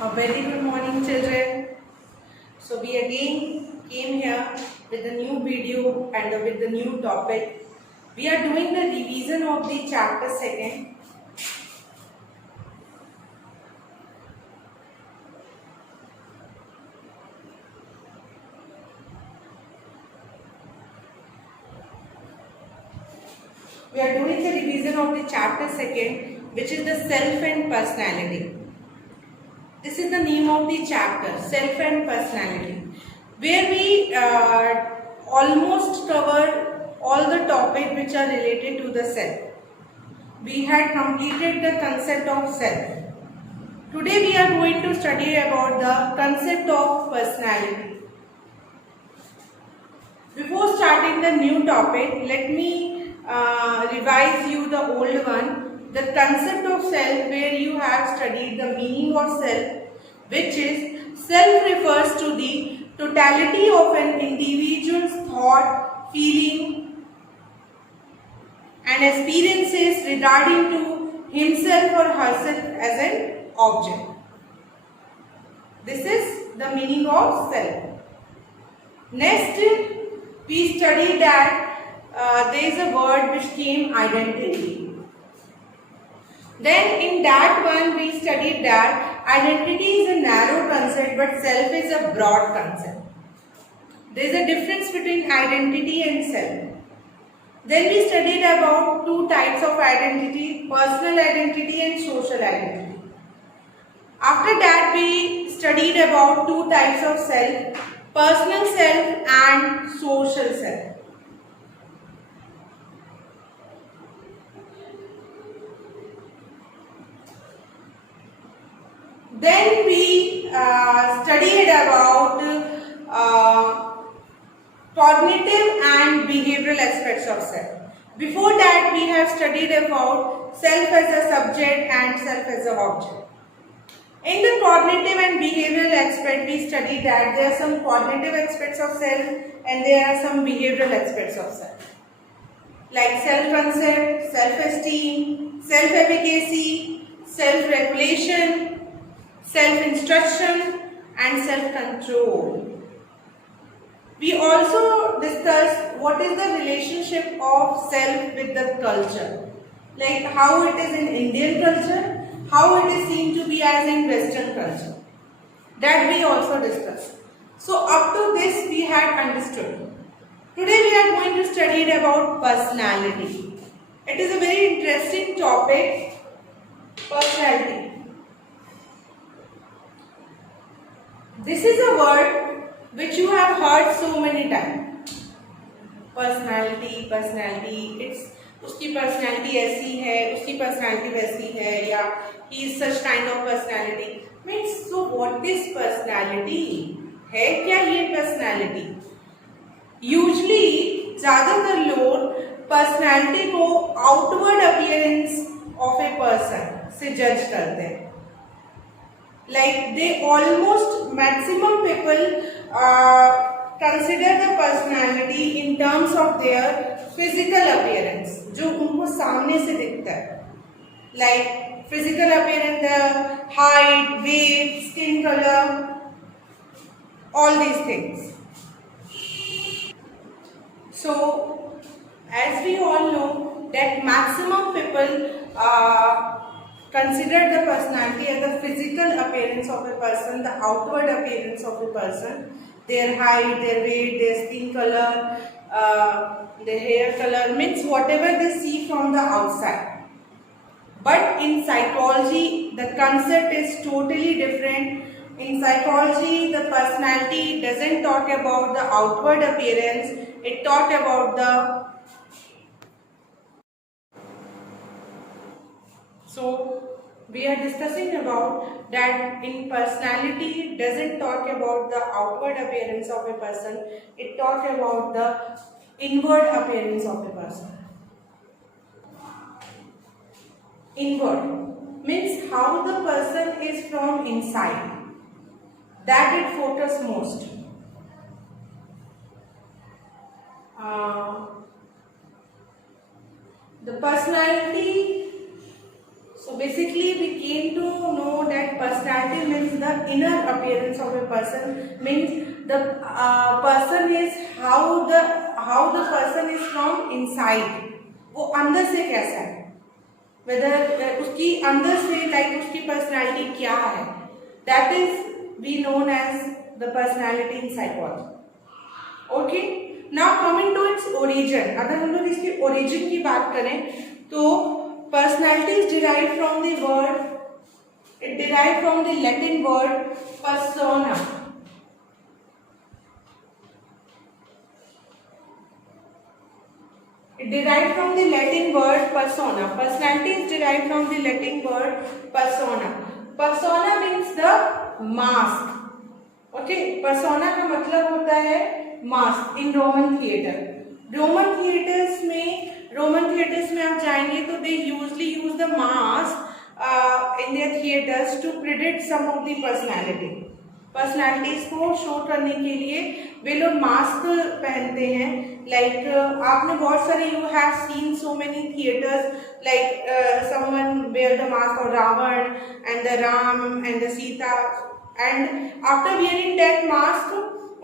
A very good morning, children. So we again came here with a new video and with the new topic. We are doing the revision of the chapter second. We are doing the revision of the chapter second, which is the self and personality. This is the name of the chapter, self and personality, where we almost cover all the topics which are related to the self. We had completed the concept of self. Today we are going to study about the concept of personality. Before starting the new topic, let me revise you the old one. The concept of self, where you have studied the meaning of self, which is self refers to the totality of an individual's thought, feeling and experiences regarding to himself or herself as an object. This is the meaning of self. Next, we studied that there is a word which came identity. Then in that one we studied that identity is a narrow concept but self is a broad concept. There is a difference between identity and self. Then we studied about two types of identity, personal identity and social identity. After that we studied about two types of self, personal self and social self. Then we studied about cognitive and behavioral aspects of self. Before that we have studied about self as a subject and self as an object. In the cognitive and behavioral aspect, we studied that there are some cognitive aspects of self and there are some behavioral aspects of self, like self-concept, self-esteem, self-efficacy, self-regulation, self-instruction and self-control. We also discussed what is the relationship of self with the culture, like how it is in Indian culture, how it is seen to be as in Western culture. That we also discussed. So up to this we had understood. Today we are going to study about personality. It is a very interesting topic, personality. This is a word which you have heard so many times. Personality, personality. It's उसकी personality ऐसी है, उसकी personality वैसी है, या he is such kind of personality. Means so what is personality? है क्या ये personality? Usually ज़्यादातर लोग personality को outward appearance of a person से judge करते हैं. Like they almost maximum people consider the personality in terms of their physical appearance, जो उनको सामने से दिखता है, like physical appearance, the height, weight, skin color, all these things. So as we all know that maximum people consider the personality as the physical appearance of a person, the outward appearance of a person, their height, their weight, their skin color, their hair color, means whatever they see from the outside. But in psychology, the concept is totally different. In psychology, the personality doesn't talk about the outward appearance, it talks about the So we are discussing about that in personality doesn't talk about the outward appearance of a person, it talks about the inward appearance of a person. Inward means how the person is from inside, that it focuses most. The personality. So basically we came to know that personality means the inner appearance of a person, means the person is how the person is from inside, वो अंदर से कैसा है, वेदर उसकी अंदर से लाइक उसकी personality क्या है, that is we known as the personality in psychology. Okay, now coming to its origin. अगर हम लोग इसके ओरिजिन की बात करें तो personality is derive from the word, it derived from the Latin word persona. It derived from the Latin word persona. Personality is derived from the Latin word persona. Persona means the mask. Okay, persona का मतलब होता है mask. In Roman theatre, Roman theatres में आप जाएंगे तो they usually use the mask in their theaters to predict some of the personalities को शो करने के लिए वे लोग मास्क पहनते हैं. लाइक आपने बहुत सारे you have seen so many theatres like someone where the mask of Ravan and the Ram and the Sita, and after wearing that mask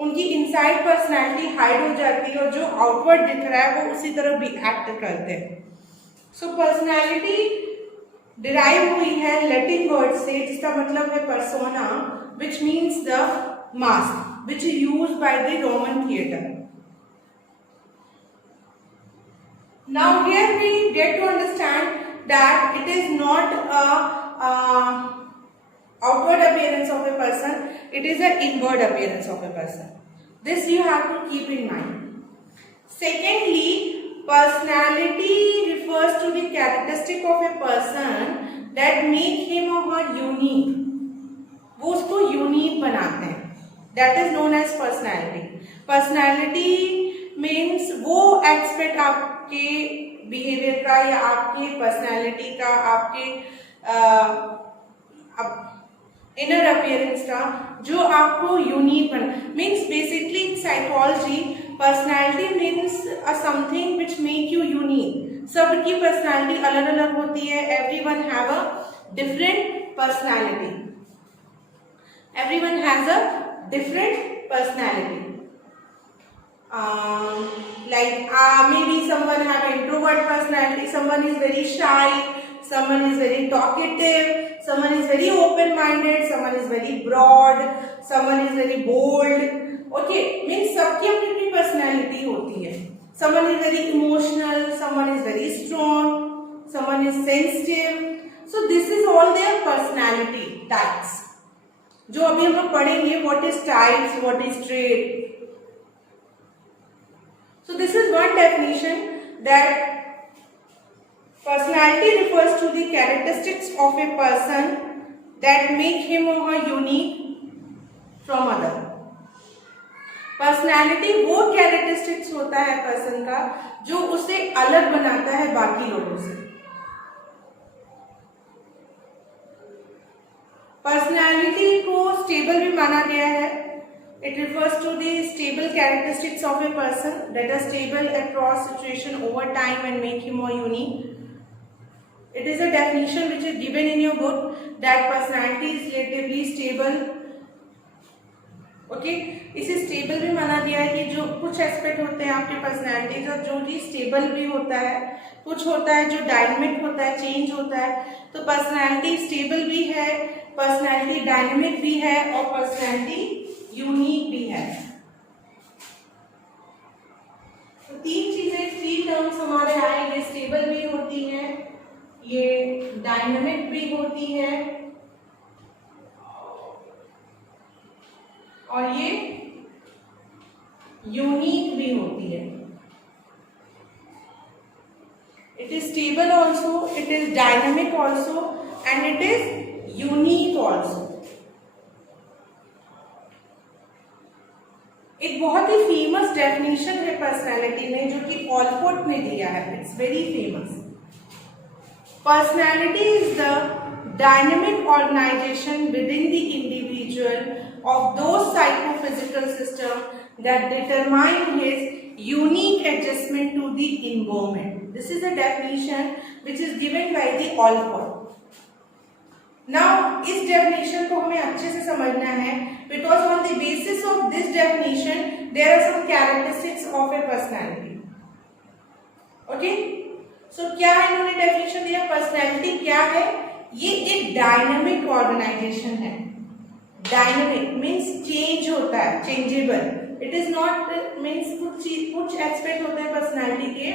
उनकी इनसाइड पर्सनालिटी हाइड हो जाती है और जो आउटवर्ड दिख रहा है वो उसी तरह भी एक्ट करते हैं. सो पर्सनालिटी डिराइव हुई है लैटिन वर्ड से जिसका मतलब है persona, which means the mask which is used by the Roman theatre. Now here we get to understand that it is not a outward appearance of a person, it is an inward appearance of a person. This you have to keep in mind. Secondly, personality refers to the characteristic of a person that make him or her unique. वो उसको यूनिक बनाते हैं. That is known as personality. Personality means वो एस्पेक्ट आपके बिहेवियर का या आपके पर्सनालिटी का, आपके इनर अपीयरेंस का जो आपको यूनिक बना. Means basically in psychology personality means a something which make you unique. सबकी पर्सनालिटी अलग अलग होती है. Everyone have a different personality. Everyone has a different personality. Like maybe someone have an introvert personality, someone is very shy, someone is very talkative, someone is very open-minded, someone is very broad, someone is very bold. Okay, means सबकी अपनी अपनी personality होती है. Someone is very emotional, someone is very strong, someone is sensitive. So this is all their personality types. जो अभी हम लोग पढ़ेंगे what is types, what is trait. So this is one definition that personality refers to the characteristics of a person that make him or her unique from other. Personality वो characteristics होता है पर्सन का जो उसे अलग बनाता है बाकी लोगों से. पर्सनालिटी को स्टेबल भी माना गया है. It refers to the stable characteristics of a person that are stable across situation over time and make him more unique. It is a definition which is given in your book that personality is relatively stable. Okay, इसे stable भी माना गया है कि जो कुछ aspect होते हैं आपके पर्सनालिटी का जो कि स्टेबल भी होता है, कुछ होता है जो डायनामिक होता है, चेंज होता है. तो पर्सनालिटी स्टेबल भी है, पर्सनालिटी डायनामिक भी है और पर्सनालिटी यूनिक भी है. तो तीन चीजें, थ्री टर्म्स हमारे आए. ये स्टेबल भी होती हैं, ये डायनामिक भी होती है और ये यूनिक भी होती है. It is stable also, it is dynamic also and it is unique also. एक बहुत ही फेमस डेफिनेशन है पर्सनालिटी में जो कि ऑलपोर्ट ने दिया है. It's very famous. Personality is the dynamic organization within the individual of those psychophysical systems that determine his unique adjustment to the environment. This is a definition which is given by the Allport. Now इस definition को हमें अच्छे से समझना there are some characteristics of a personality. Okay, so क्या है, इन्होंने डेफिनेशन दिया पर्सनैलिटी क्या है, ये एक डायनामिक ऑर्गेनाइजेशन है. डायनामिक मीन्स चेंज होता है, changeable. It is not means कुछ एस्पेक्ट होते हैं पर्सनैलिटी के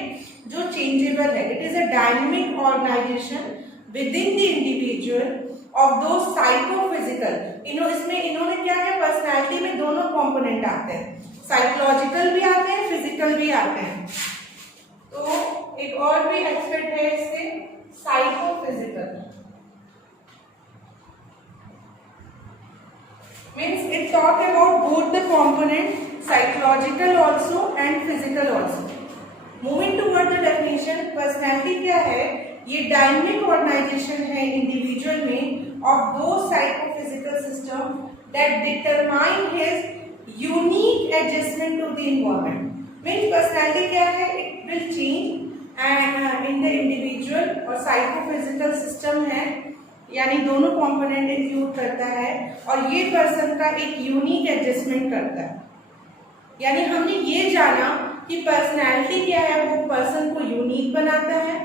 जो चेंजेबल है. It is a dynamic organization within the individual of those psychophysical. इसमें इन्होंने क्या है, पर्सनैलिटी में दोनों कंपोनेंट आते हैं, साइकोलॉजिकल भी आते हैं, फिजिकल भी आते हैं. तो एक और भी एस्पेक्ट है इससे, psychophysical means it talk about both the component, psychological also and physical also. Moving toward the definition, personality क्या है, ये डायनामिक ऑर्गेनाइजेशन है इंडिविजुअल में of those psychophysical system that determine his unique adjustment to the environment. Means personality क्या है, it will change and in the individual, और psychophysical system है यानी दोनों कंपोनेंट इंक्लूड करता है, और ये पर्सन का एक यूनिक एडजस्टमेंट करता है. यानी हमने ये जाना कि पर्सनैलिटी क्या है, वो पर्सन को यूनिक बनाता है,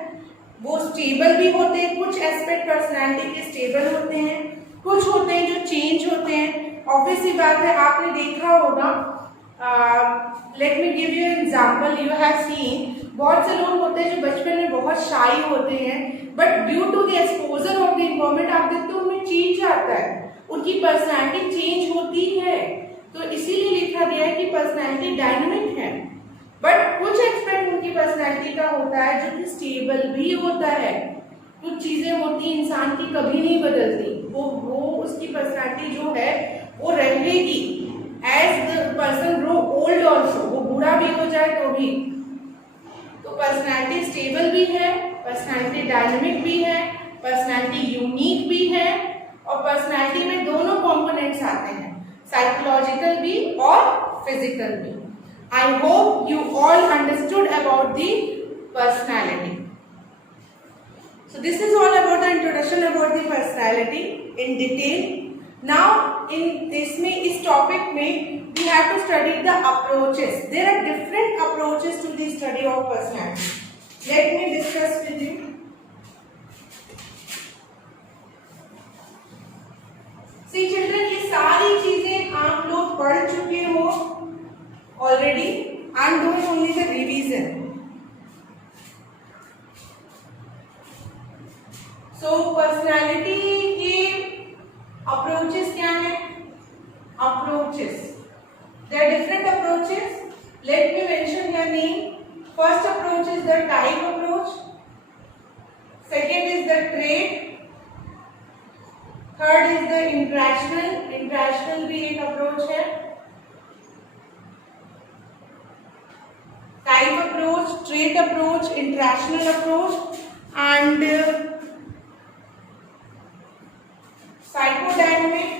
वो स्टेबल भी होते हैं, कुछ एस्पेक्ट पर्सनैलिटी के स्टेबल होते हैं, कुछ होते हैं जो चेंज होते हैं. ऑब्वियस सी बात है, आपने देखा होगा, let me give you example. You have scene बहुत से लोग होते हैं जो बचपन में बहुत शाई होते हैं, but due to the exposure of the environment आप देखते हो उनमें चेंज आता है, उनकी पर्सनैलिटी चेंज होती है. तो इसीलिए लिखा गया है कि पर्सनैलिटी डायनामिक है, बट कुछ एक्सपेक्ट उनकी पर्सनैलिटी का होता है जो कि स्टेबल भी होता है. कुछ चीजें होती इंसान की कभी नहीं बदलती, वो उसकी पर्सनैलिटी जो है वो रहेगी as the person grow old also, वो बूढ़ा भी हो जाए तो भी. तो पर्सनैलिटी स्टेबल भी है, पर्सनैलिटी डायनामिक भी है, पर्सनैलिटी यूनिक भी है, और पर्सनैलिटी में दोनों कंपोनेंट्स आते हैं, साइकोलॉजिकल भी और फिजिकल भी. आई hope you all understood about the personality. So this is all about the introduction about the personality in detail. Now इस topic में we have to study the approaches. There are different approaches to the study of personality. Let me discuss with you. See children, ये सारी चीजें आप लोग पढ़ चुके हो already. I am doing only the revision. So personality के अप्रोचेस क्या है? Approaches, there are different approaches. Let me mention your name. First approach is the type approach. Second is the trait. Third is the interactional. Interactional भी एक approach है. Type approach, trait approach, interactional approach, and psychodynamic,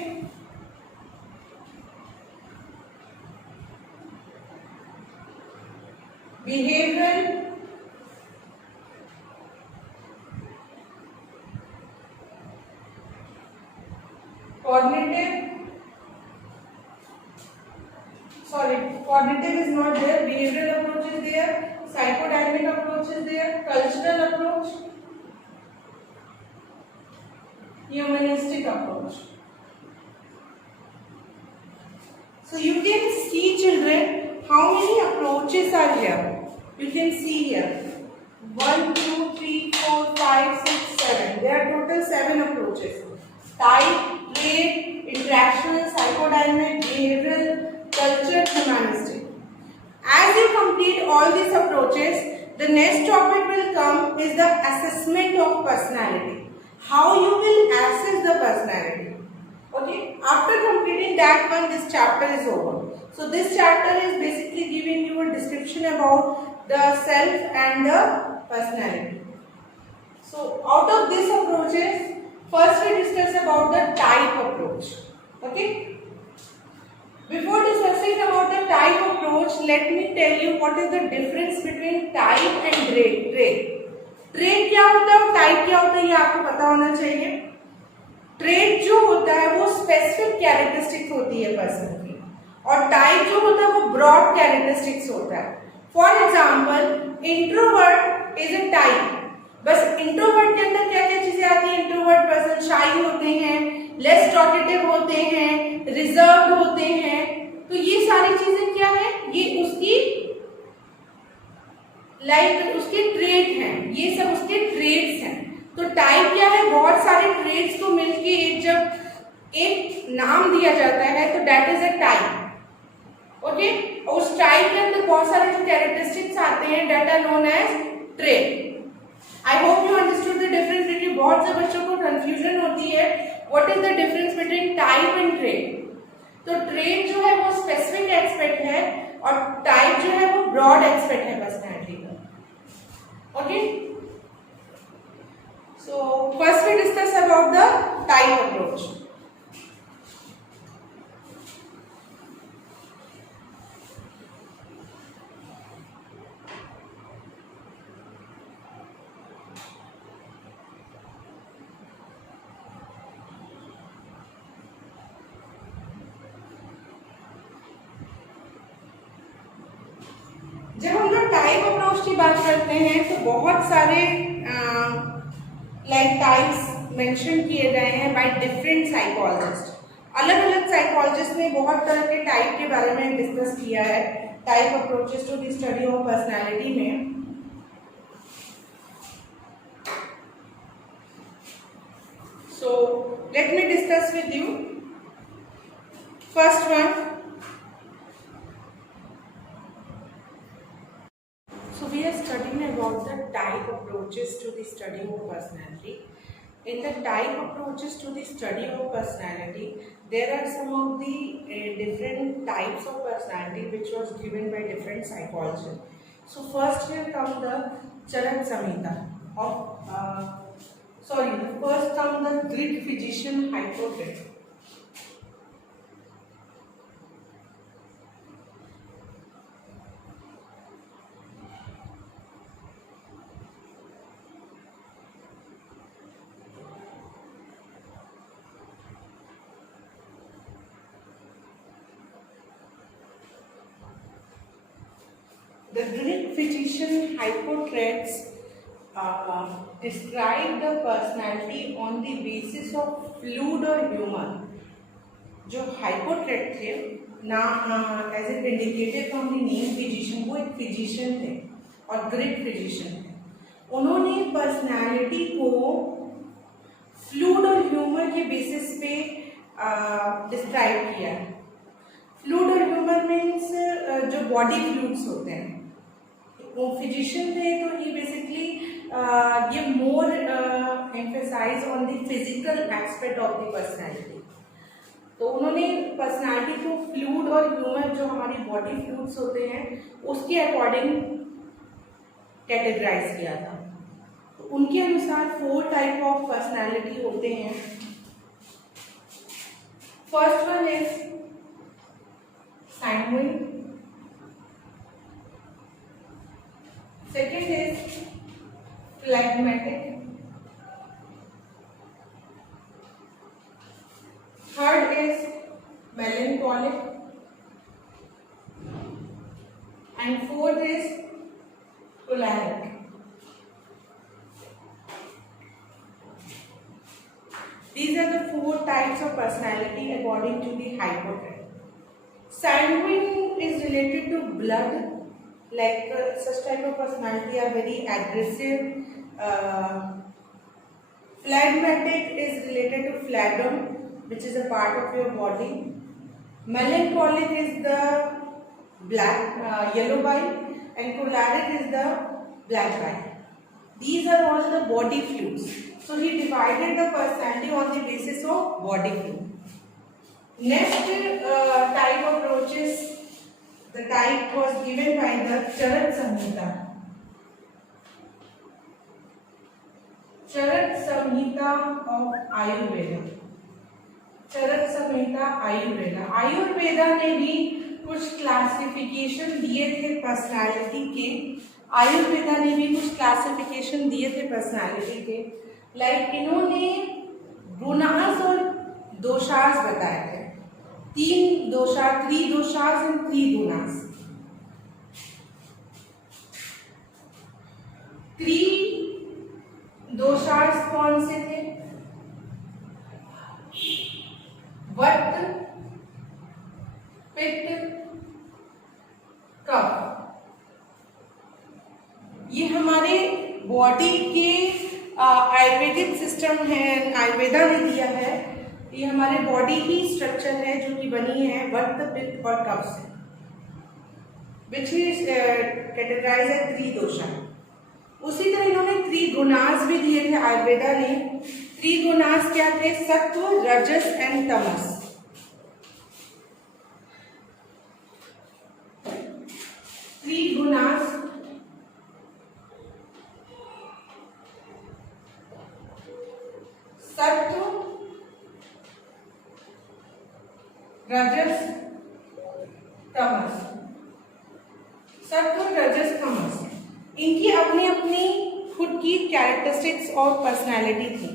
behavioral, cognitive, cognitive is not there, behavioral approach is there, psychodynamic approach is there, cultural approach, humanistic approach. So you can see children how many approaches are here. You can see here 1, 2, 3, 4, 5, 6, 7. There are total 7 approaches. Type, trait, interactional, psychodynamic, behavioral, cultural, humanistic. As you complete all these approaches, the next topic will come is the assessment of personality. How you will assess the personality. Okay, after completing that one, this chapter is over. So this chapter is basically giving you a description about the self and the personality. So out of these approaches, first we discuss about the type approach. Okay, before discussing about the type approach, let me tell you what is the difference between type and trait. Trait क्या होता है और टाइप क्या होता है, ये आपको पता होना चाहिए. ट्रेट जो होता है वो स्पेसिफिक कैरेक्टरिस्टिक होती है पर्सन की, और टाइप जो होता है वो ब्रॉड कैरेक्टरिस्टिक्स होता है। For example introvert is a type. बस इंट्रोवर्ट के अंदर क्या क्या चीजें आती हैं? इंट्रोवर्ट पर्सन शाई होते हैं, लेस टॉकेटिव होते हैं, रिजर्व्ड होते हैं। तो ये सारी चीजें क्या है? ये उसकी उसके ट्रेट हैं, ये सब उसके ट्रेट्स हैं। तो टाइप क्या है? बहुत सारे ट्रेट्स को मिलके जब एक नाम दिया जाता है तो that is a type. Okay, और उस टाइप के अंदर बहुत सारे जो कैरेक्टरिस्टिक्स आते हैं that are known as trait. I hope you understood the difference between. बहुत से बच्चों को कंफ्यूजन होती है what is the difference between type and trait. तो ट्रेट जो है वो स्पेसिफिक एस्पेक्ट है और टाइप जो है वो ब्रॉड एस्पेक्ट है पर्सनैलिटी का। Okay, so first we discuss about the type approach. जब हम लोग टाइप अप्रोच की बात करते हैं तो बहुत सारे टाइप्स मेंशन किए गए हैं बाय डिफरेंट साइकोलॉजिस्ट। अलग अलग साइकोलॉजिस्ट ने बहुत तरह के टाइप के बारे में डिस्कस किया है type approaches to the study of personality में। So let me discuss with you. First one, so we are studying about the type approaches to the study of personality. In the type approaches to the study of personality, there are some of the different types of personality which was given by different psychologists. So first here comes the Charak Samhita of first comes the Greek physician Hippocrates. The Greek physician Hippocrates described the personality on the basis of fluid or humor. जो Hippocrates थे ना, as it indicated from the name physician, वो एक फिजिशियन थे और Greek physician थे। उन्होंने पर्सनालिटी को फ्लूइड और ह्यूमर के बेसिस पे डिस्क्राइब किया। फ्लूइड और ह्यूमर मीन्स जो बॉडी फ्लूइड्स होते हैं। वो फिजिशियन थे तो ही बेसिकली ये more emphasise on the physical aspect of the personality. तो उन्होंने पर्सनैलिटी को फ्लूइड और ह्यूमर जो हमारी बॉडी फ्लूइड्स होते हैं उसके अकॉर्डिंग कैटेगराइज किया था। तो उनके अनुसार 4 टाइप ऑफ पर्सनैलिटी होते हैं। First one is sanguine, second is phlegmatic, third is melancholic, and fourth is choleric. These are the 4 types of personality according to the Hippocrates. Sanguine is related to blood. Such type of personality are very aggressive. Phlegmatic is related to phlegm, which is a part of your body. Melancholic is the yellow bile, and choleric is the black bile. These are all the body fluids. So he divided the personality on the basis of body fluid. Next type of approaches. The type was given by the Charak Samhita. Charak Samhita of Ayurveda. Charak Samhita Ayurveda. Ayurveda ने भी कुछ क्लासिफिकेशन दिए थे पर्सनालिटी के। आयुर्वेदा ने भी कुछ क्लासिफिकेशन दिए थे पर्सनालिटी के। इन्होंने गुणास और दोषास बताए थे। 3 दोषा, 3 दोषास एंड 3 गुणास। 3 दोषास कौन से थे? वट, पित्त, कफ। ये हमारे बॉडी के आयुर्वेदिक सिस्टम है, आयुर्वेदा ने दिया है। ये हमारे बॉडी की स्ट्रक्चर है जो कि बनी है वट, पित्त और कफ से, विच इज कैटेगराइज एज 3 दोषा। उसी तरह इन्होंने 3 गुणास भी दिए थे आयुर्वेदा ने। 3 गुणास क्या थे? सत्व, रजस एंड तमस। 3 गुणास सत्व, रजस, तमस। सत्व, रजस, तमस, इनकी अपनी अपनी खुद की कैरेक्टरिस्टिक्स और पर्सनालिटी थी।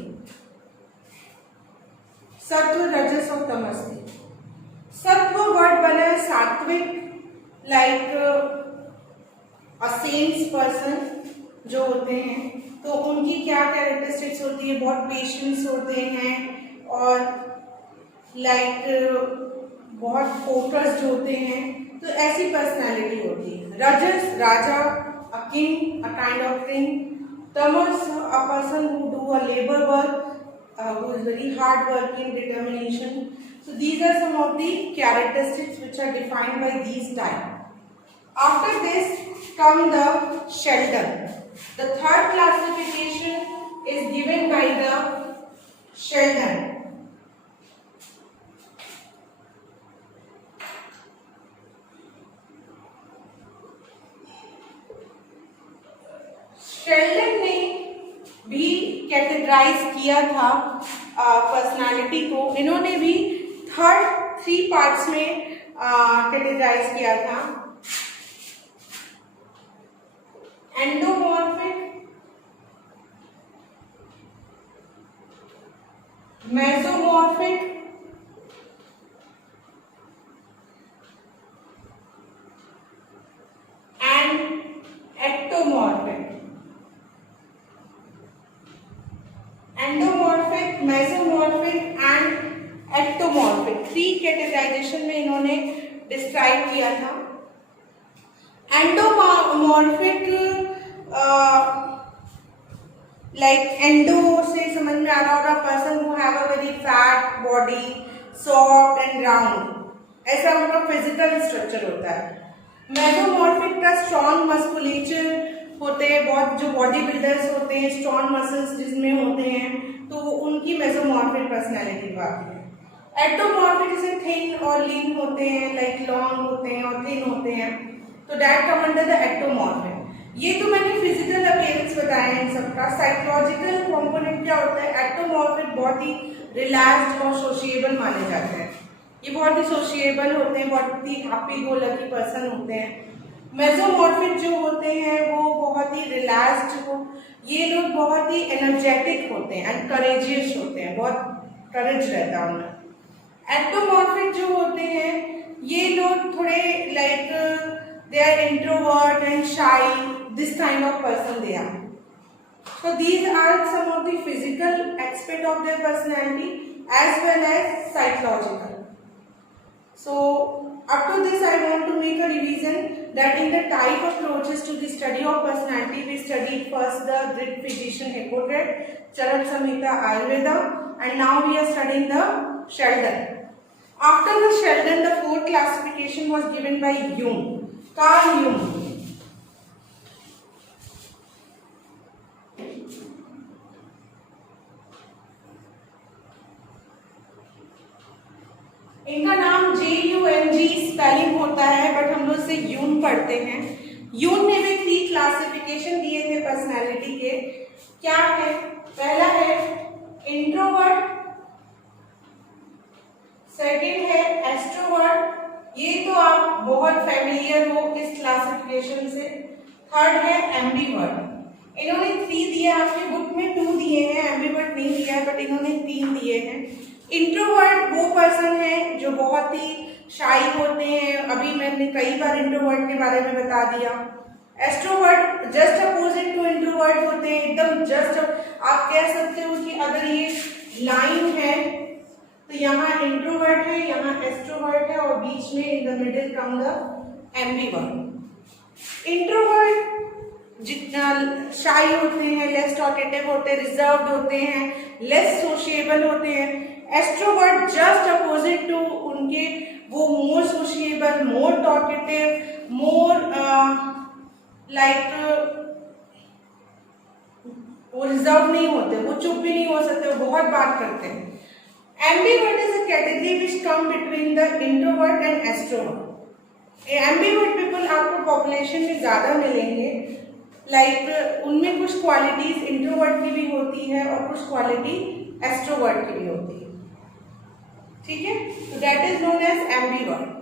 सत्व, रजस और तमस थी। सत्व वर्ड बना है सात्विक, लाइक अ सेंस पर्सन जो होते हैं, तो उनकी क्या कैरेक्टरिस्टिक्स होती है? बहुत पेशेंस होते हैं और लाइक बहुत फोकस्ड होते हैं, तो ऐसी पर्सनालिटी होती है। Rajas, raja, a king, a kind of king. Tamas, a person who do a labour work, who is very hard working, determination. So these are some of the characteristics which are defined by these type. After this come the Sheldon. The third classification is given by the Sheldon. Sheldon ने भी कैटेगराइज किया था पर्सनालिटी को। इन्होंने भी 3 पार्ट्स में categorize किया था। Endomorphic, mesomorphic and ectomorphic. Endomorphic, mesomorphic and ectomorphic 3 categorization में इन्होंने डिस्क्राइब किया था। एंडोमॉर्फिक लाइक एंडो से समझ में आ रहा होगा, person who have a very fat body, soft and round, ऐसा उनका फिजिकल स्ट्रक्चर होता है। मेसोमॉर्फिक का स्ट्रॉन्ग मस्कुलेचर होते हैं, बहुत जो बॉडी बिल्डर्स होते हैं, स्ट्रॉन्ग मसल्स जिसमें होते हैं, तो उनकी मेसोमॉर्फिक पर्सनैलिटी आती है। एक्टोमॉर्फिक से थिन और लीन होते हैं, लाइक लॉन्ग होते हैं और थिन होते हैं, तो that come under the ectomorphic. ये तो मैंने फिजिकल अपीयरेंस बताया है इन सबका। साइकोलॉजिकल कंपोनेंट क्या होता है? एक्टोमॉर्फिक बहुत ही रिलैक्स्ड और सोशिएबल माने जाते हैं। ये बहुत ही सोशिएबल होते हैं, बहुत ही हैप्पी गो लकी पर्सन होते हैं। मेसोमॉर्फिक जो होते हैं वो बहुत ही रिलैक्स्ड हो, ये लोग बहुत ही एनर्जेटिक होते हैं एंड करेजियस होते हैं, बहुत करेज रहता है उनमें। एक्टोमॉर्फिक जो होते हैं ये लोग थोड़े like they are introvert and shy, this kind of person they are. So these are some of the physical aspect of their personality as well as psychological. So up to this I want to make a revision that in the type approaches to the study of personality, we studied first the Greek physician Hippocrates, Charak Samhita Ayurveda, and now we are studying the Sheldon. After the Sheldon, the 4th classification was given by Jung, Carl Jung. इनका नाम JUNG spelling होता है, बट हम लोग इसे यून पढ़ते हैं। यून ने भी 3 क्लासिफिकेशन दिए थे पर्सनालिटी के। क्या है? पहला है इंट्रोवर्ट, सेकंड है एक्सट्रोवर्ट, ये तो आप बहुत फैमिलियर हो इस क्लासिफिकेशन से। थर्ड है एम्बीवर्ट। इन्होंने 3 दिया, आपके बुक में 2 दिए हैं, एम्बीवर्ट नहीं दिया है, बट इन्होंने 3 दिए हैं। इंट्रोवर्ट वो पर्सन है जो बहुत ही शाई होते हैं, अभी मैंने कई बार इंट्रोवर्ट के बारे में बता दिया। Extrovert just opposite to introvert होते हैं, एकदम जस्ट आप कह सकते हो कि अगर ये लाइन है तो यहाँ इंट्रोवर्ट है, यहाँ एक्सट्रोवर्ट है और बीच में in the middle come the ambivert. Introvert जितना शाई होते हैं, लेस टॉकेटिव होते हैं, रिजर्व्ड होते हैं, लेस सोशिएबल होते हैं। एक्सट्रोवर्ट जस्ट अपोजिट टू उनके, वो मोर सोशिएबल, मोर टॉकेटिव, मोर लाइक वो रिजर्व नहीं होते, वो चुप भी नहीं हो सकते, वो बहुत बात करते हैं। Ambivert is a category which come between the introvert and extrovert. Ambivert people आपको पॉपुलेशन में ज्यादा मिलेंगे, लाइक उनमें कुछ क्वालिटीज इंट्रोवर्ट की भी होती है और कुछ क्वालिटी एक्सट्रोवर्ट की भी होती है, ठीक है। तो that is known as ambivert.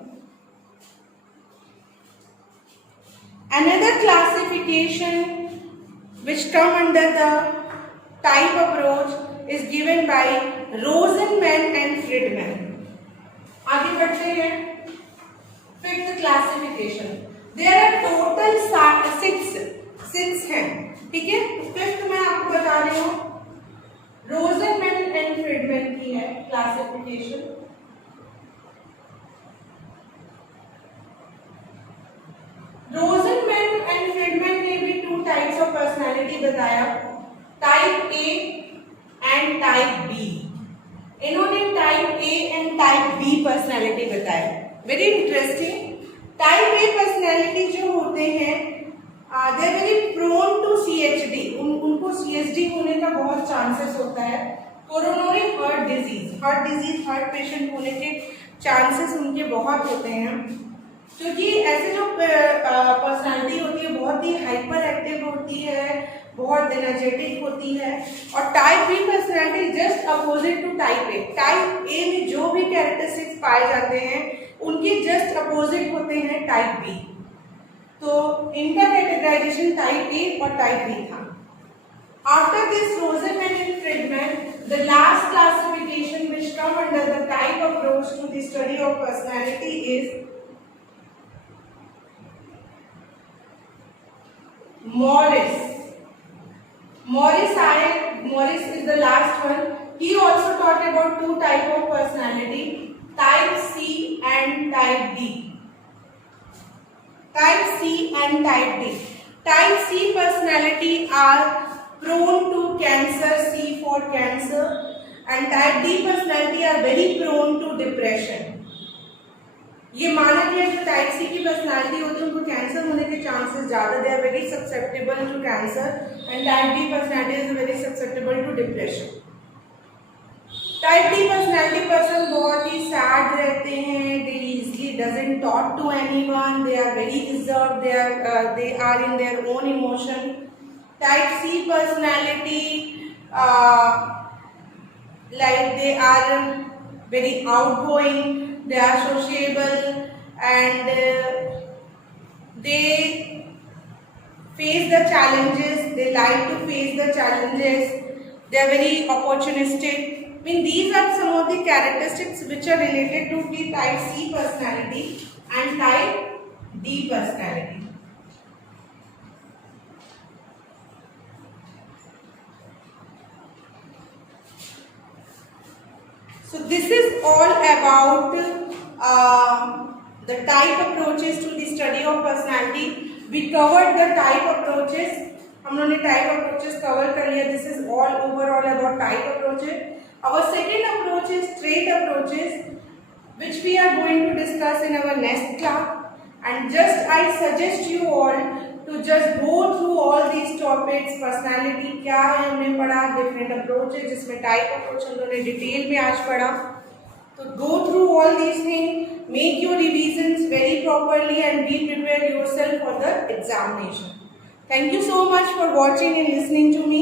Another classification which come under the type approach is given by Rosenman and Friedman. आगे बढ़ते हैं। Fifth classification. There are total six हैं, ठीक है। फिफ्थ मैं आपको बता रही हूँ, रोजनमैन एंड फ्रीडमैन की है क्लासिफिकेशन। रोजनमैन एंड फ्रीडमैन ने भी टू टाइप्स ऑफ पर्सनालिटी बताया, type A and type B. इन्होंने type A and type B personality बताया, very interesting. Type A personality जो होते हैं they are very prone to CHD, उनको CHD होने का बहुत चांसेस होता है। Coronary heart disease heart patient होने के चांसेस उनके बहुत होते हैं, क्योंकि ऐसे जो पर्सनालिटी होती है बहुत ही हाइपर एक्टिव होती है, बहुत एनर्जेटिक होती है। और type B personality just opposite to type A. Type A में जो भी कैरेक्टरिस्टिक्स पाए जाते हैं उनके जस्ट अपोजिट होते हैं टाइप बी। तो इनका कैटेगराइजेशन टाइप ए और टाइप बी था। After this Rosenman and Friedman, the last classification which come under the type approach to the study of personality is Morris is the last one. He also taught about two type of personality, type C and type D. Type C and type D. Type C personality are prone to cancer, C for cancer, and type D personality are very prone to depression. ये माना गया जो टाइप सी की पर्सनालिटी होती है उनको कैंसर होने के चांसेस ज्यादा, they are very susceptible to cancer, and type D personality is very susceptible to depression. Type D personality person बहुत ही सैड रहते हैं, they easily doesn't talk to anyone, they are very reserved, they are in their own emotion. Type C personality like they are very outgoing, they are sociable, and they face the challenges, they like to face the challenges, they are very opportunistic. I mean, these are some of the characteristics which are related to the type C personality and type D personality. So this is all about the type approaches to the study of personality. We covered the type approaches. हम लोगों ने type approaches cover कर लिया. This is all overall about type approaches. Our second approach is trait approaches, which we are going to discuss in our next class. And just I suggest you all to just go through all these topics. Personality क्या है हमने पढ़ा, different approaches जिसमें type approach हम लोगों ने डिटेल में आज पढ़ा. तो go through all these things, make your revisions very properly and be prepared yourself for the examination. Thank you so much for watching and listening to me.